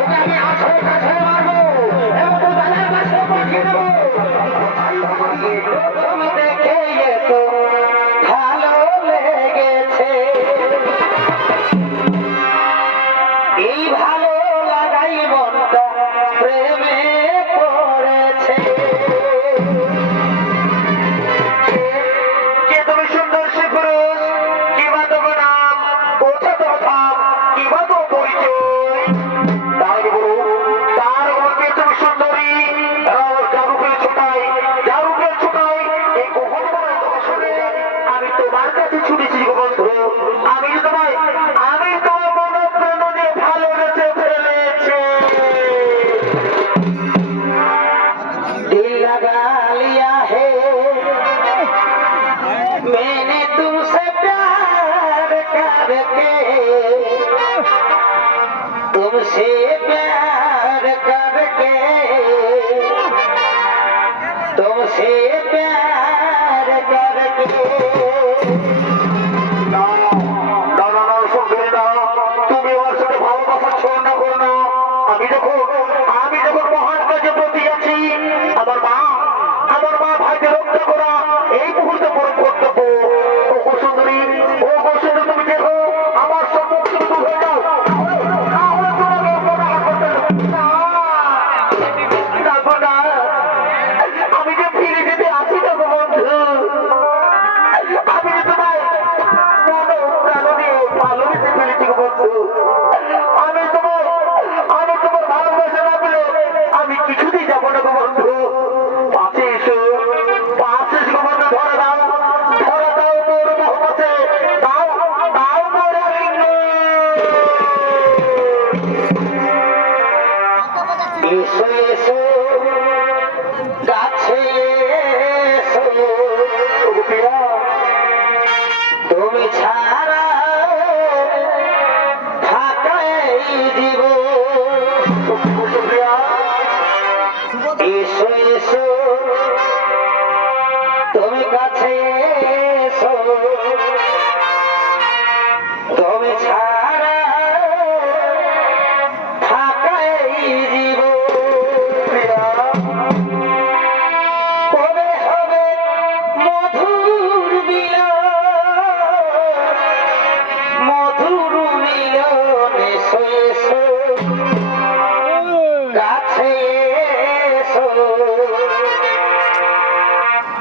ওকে আমি আসল কাছে মারবো এবং তো দাদার কাছে পাঠিয়ে দেবো। তুমি দেখে তো ভালো লেগেছে, এই ভালো লাগাই মনটা প্রেমে পড়েছে। কে তুমি সুন্দর সে পুরুষ, কি বা তোমার নাম, কোথা তোমার ধাম, কি বা তোমার পরিচয়? তার আগে বলুন, তার মধ্যে তুমি সুন্দরী জারুকের ছোটাই এই গোপন শুনে আমি তোমার কাছে ছুটেছি গো বন্ধু। আমি তোমায় আমি তোমার মন প্রাণ দিয়ে ভালোবেসে ফেলেছি। दिल लगा लिया है मैंने तुमसे प्यार करके, तुमसे प्यार करके, तुमसे प्यार करके। না না না না শুনবে না, তুমি আমার সাথে ভালোবাসা ছোড় না করো না। আমি যখন মহান কাজে প্রতি আছি, আমার মা ভাইকে রক্ষা করা এই মুহূর্তে বড় কর্তব্য। ও গো সুন্দরী, তুমি দেখো আমার সম্মুখ থেকে দূর হয়ে যাও, তাহলে তোমাকে অপরাধ করতে না। দেখো না, আমি যে ফিরে যেতে আছি না গো বন্ধু, আমি যে তোমায় মন প্রাণ দিয়ে ভালোবেসে ফেলেছি গো বন্ধু। আমি তোমার ভালোবাসা না পেলে আমি কিছুতেই যাবো না গো বন্ধু। পাশে এসো গো বন্ধু, ধরে দাও মোর মোহব্বতে, দাও মোর লিঙ্গ। এসো এসো কাছে এসো, তুমি ছাড়া থাকাই জীবন। এসো এসো তুমি কাছে এসো, তুমি ছাড়া থাকাই জীবন। কবে হবে মধুর মিলন, এসো এসো কাছে এসো,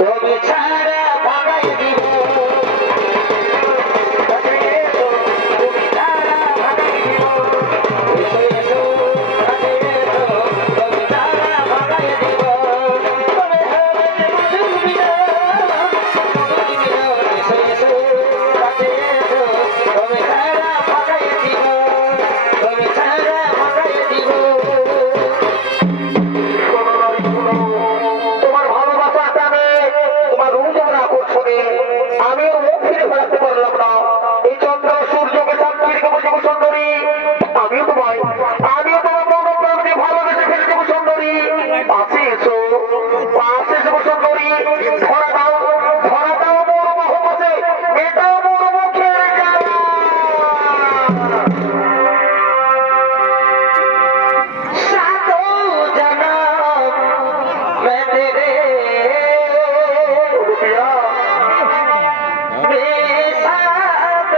তুমি ছাড়া ভাগাই দিব। কাছে এসো, তুমি ছাড়া ভাগাই দিব। এসো এসো কাছে এসো, তুমি ছাড়া ভাগাই দিব। কবে হবে মধুর মিলন, এসো এসো কাছে এসো, তুমি ছাড়া ভাগাই দিব, তুমি ছাড়া ভাগাই দিব। তোমার ভালোবাসা টানে, তোমার রূপের আকর্ষণে আমিও মুখ ফিরে ফেলাতে পারলাম না। এই চন্দ্র সূর্যকে সাক্ষী রেখে বসে সুন্দরী, আমিও তোমার মন প্রাণ দিয়ে ভালোবেসে ফেলে দেবো সুন্দরী। পাশে এসো সুন্দরী, ধরা দাও মোর মোহব্বতে, এটাও মোর মুখের জ্বালা। सातो जन्म मैं तेरे बेसाथ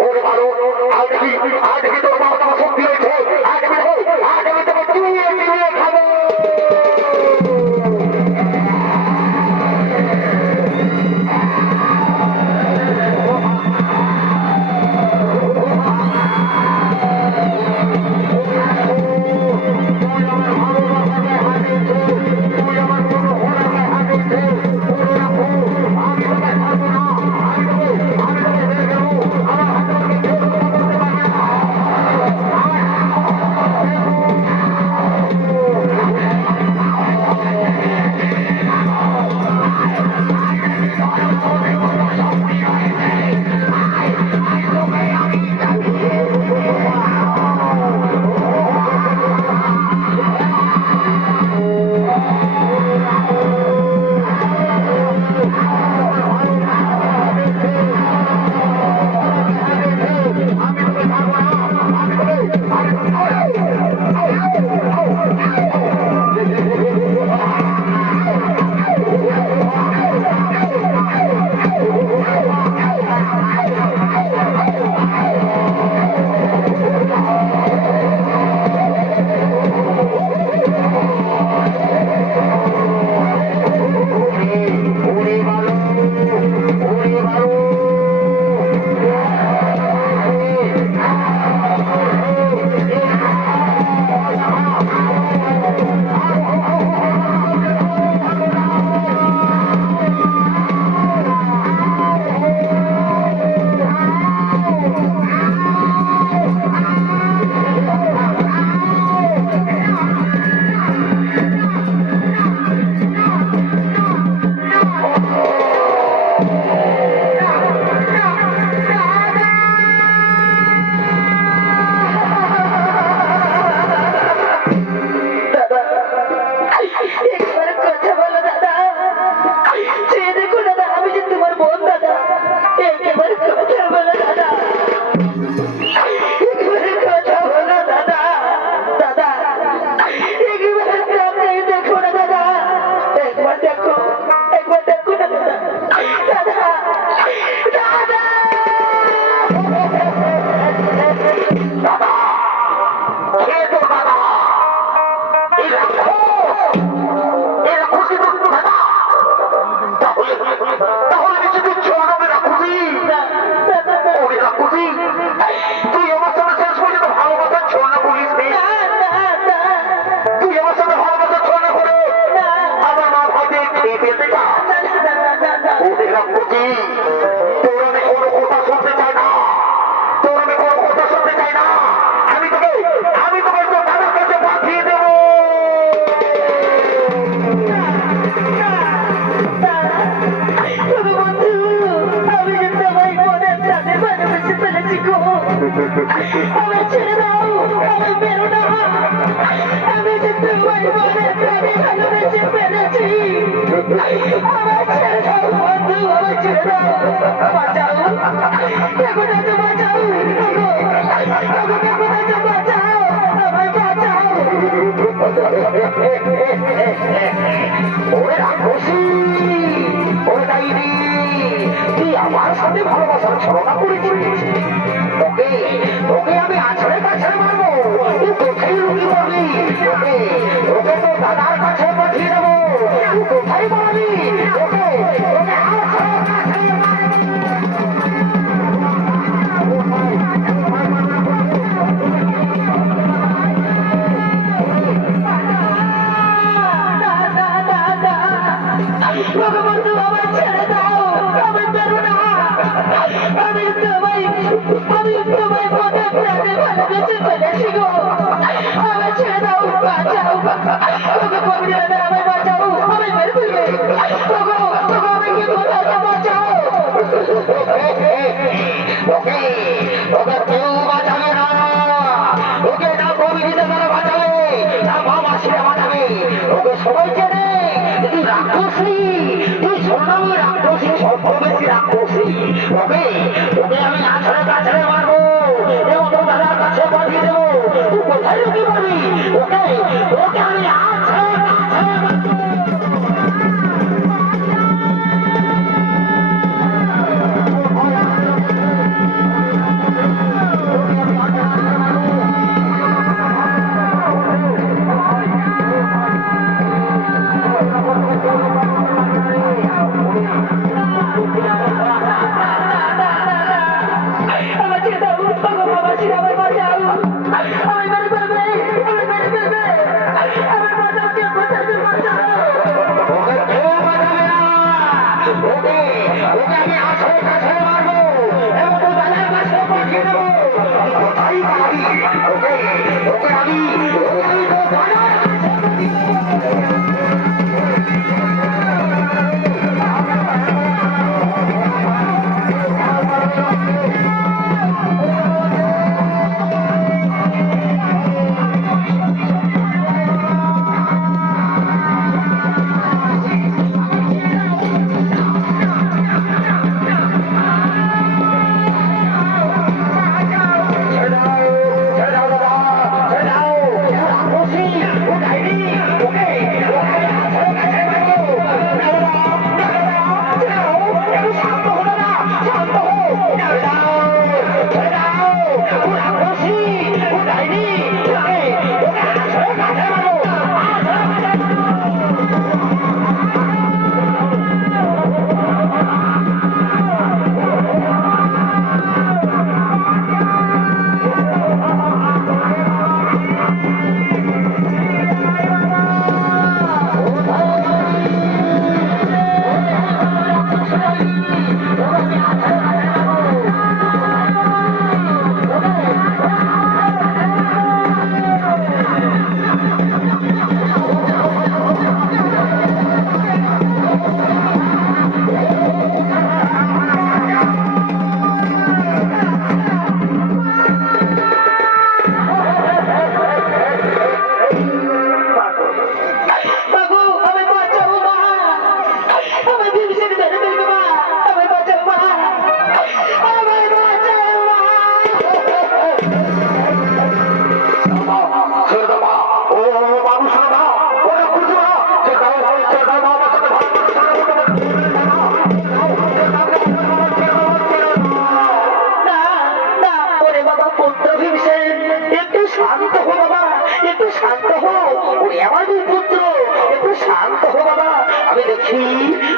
ওরে ভালো আর দেখি তোর মা তোমার শক্তি রয়েছে আজ আমি তোকে চিনিয়ে খাবো আমার সাথে ভালোবাসার ছলনা করেছিস ওকে ওকে আমি আছড়ে কাছে মারবো কোথায় লুকি বললি ওকে ওকে তো দাদার কাছে পাঠিয়ে দেবো কোথায় বললি ওকে ওকে বন্ধু আমার ছেড়ে দাও আমি বেরো না আমি তোমায় মনে প্রাণে ভালোবেসে ফেলেছি গো আমার ছেড়ে দাও বাঁচাও আমায় বাঁচাও আমি মেরে ফেলবে আমি কি কোথায় বাঁচাও ওকে ওকে কেউ বাঁচাবে না ওকে না কমিটিতে তারা বাঁচাবে না বাবা ছেড়ে বাঁচাবে ওকে সবাই চেনে তুই রাক্ষসী তুই সোনামি রাক্ষসী সর্ববেশী রাক্ষসী ওকে ওকে আমি আছড়ে কাছড়ে মারবো এবং তো দাদার কাছে পাঠিয়ে দেবো তুই কোথায় লুকিয়ে পারবি ওকে ওকে আমি আছড়ে কাছড়ে মারবো ওকে ওকে আমি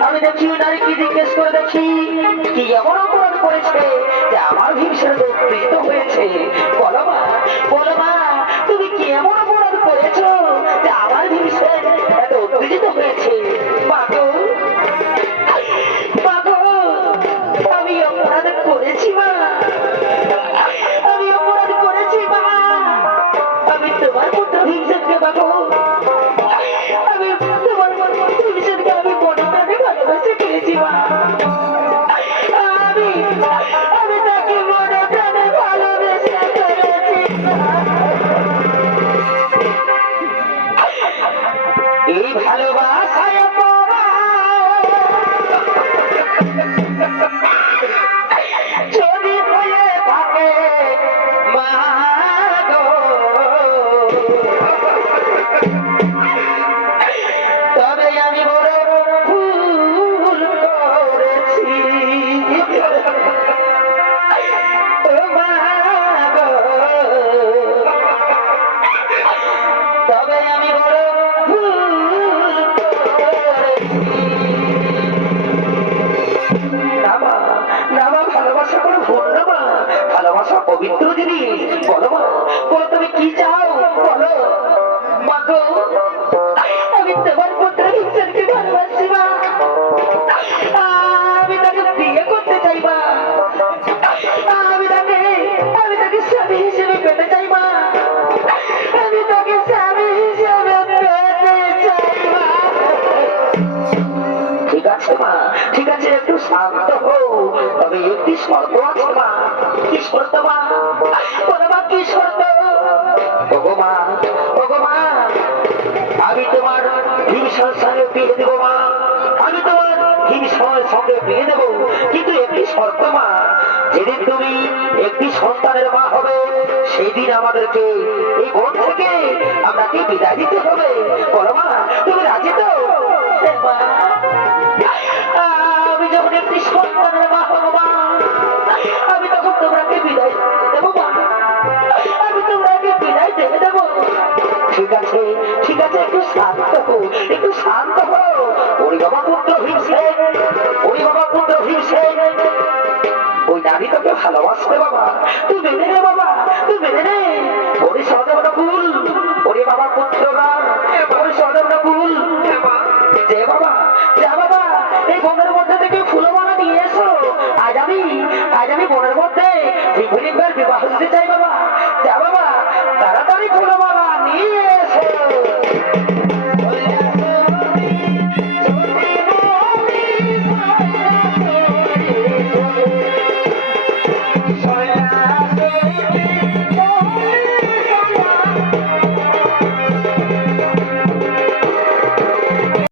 আমি দেখি নারীকে জিজ্ঞেস করে দেখি কি এমন অপরাধ করেছে যে আমার ভীষণ উত্তেজিত হয়েছে। বলো মা তুমি কি এমন অপরাধ করেছো যে আমার ভীষণ এত উত্তেজিত হয়েছে? আমি অপরাধ করেছি মা, আমি অপরাধ করেছি মা। আমি তোমার পুত্র ভীষণকে বাবু, আমি তোমার পুত্র ভীষণকে আমি মনে প্রাণে ভালোবেসে পেয়েছি মা। আমি তাকে মনে প্রাণে ভালোবেসে পেয়েছি। এই ভালোবাসায় যদি হয়ে থাকে মা গো, তবে আমি বড় ভুল করেছি ও মা গো, তবে আমি বড় ভুল করেছি। না মা, ভালোবাসা কোনো ভুল না মা, ভালোবাসা পবিত্র জিনিস। বলো মা, বলো তুমি কি চাও বলো। মা গো, আমি তোমার পুত্র ভীষণকে ভালোবাসি মা, আমি তাকে বিয়ে করতে চাই মা, আমি তাকে স্বামী হিসেবে পেতে চাই মা, আমি তাকে স্বামী হিসেবে পেতে চাই মা। ঠিক আছে মা, ঠিক আছে, একটু শান্ত হও। তবে একটি শর্ত আছে মা। কি শর্ত মা? বলো মা, কি শর্ত? ওগো মা, আমি তোমার ভীষণ সঙ্গে বিয়ে দেবো মা, আমি তোমার ভীষণের সঙ্গে বিয়ে দেবো, কিন্তু একটি শর্ত মা। যেদিন তুমি একটি সন্তানের মা হবে সেই দিন আমাদেরকে এই বন থেকে আপনাকে বিদায় দিতে হবে। বলো মা, তুমি রাজি তো? আমি যখন একটি সন্তানের মা হবো মা, আমি তখন তোমরাকে বিদায় দেবো মা, আমি তোমরাকে বিদায় দিয়ে দেবো। ঠিক আছে, ঠিক আছে, একটু শান্ত হো, একটু শান্ত হো। ওরে বাবা পুত্র ভীমসেন, ওরে বাবা পুত্র ভীমসেন, ওই নারী তোকে ভালোবাসবে বাবা, তুই মেনে নে বাবা, তুই মেনে নে। ওরে সদর কুল, ওরে বাবা পুত্ররা, ওরে সদর কুল, যে বাবা, যা বাবা, এই বনের মধ্যে থেকে ফুলমালা নিয়ে এসো। আজ আমি বনের মধ্যে বিবাহ দিতে চাই বাবা।